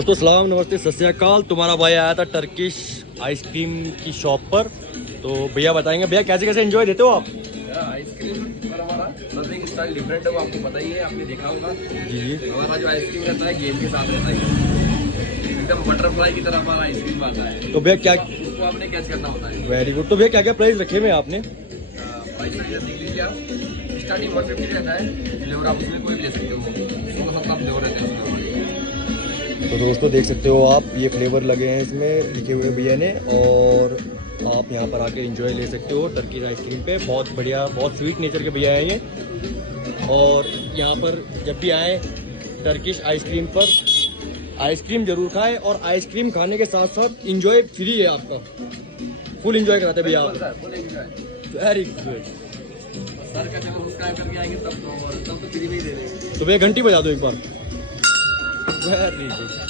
दोस्तों सलाम नमस्ते सत श्री अकाल। तुम्हारा भाई आया था टर्किश आइसक्रीम की शॉप पर, तो भैया बताएंगे। भैया कैसे कैसे एंजॉय देते हो आप? आइसक्रीम पर हमारा सर्विंग स्टाइल डिफरेंट है, वो आपको पता ही है, आपने देखा होगा। जी हमारा जो आइसक्रीम रहता है गेम के साथ रहता है, एकदम बटरफ्लाई की तरह हमारा आइसक्रीम आता है। तो भैया क्या उसको आपने कैच करना होता है। Very good. तो भैया क्या क्या प्राइस रखे हुए हैं आपने? प्राइस देख लीजिए आप, स्टार्टिंग 150 रहता है फ्लेवर, आप उसमें कोई भी ले सकते हो। 16-17 फ्लेवर रहते हैं उसमें। तो दोस्तों देख सकते हो आप, ये फ्लेवर लगे हैं इसमें लिखे हुए भैया ने, और आप यहाँ पर आके एंजॉय ले सकते हो टर्किश आइसक्रीम पे। बहुत बढ़िया, बहुत स्वीट नेचर के भैया हैं ये। और यहाँ पर जब भी आए टर्किश आइसक्रीम पर, आइसक्रीम जरूर खाएं, और आइसक्रीम खाने के साथ साथ एंजॉय फ्री है आपका, फुल एंजॉय कराते भैया आप। Very good. सर का जब हम ट्राई करके आएंगे तब तो फ्री में ही दे देंगे। तो भैया घंटी बजा दो एक बार। Very good.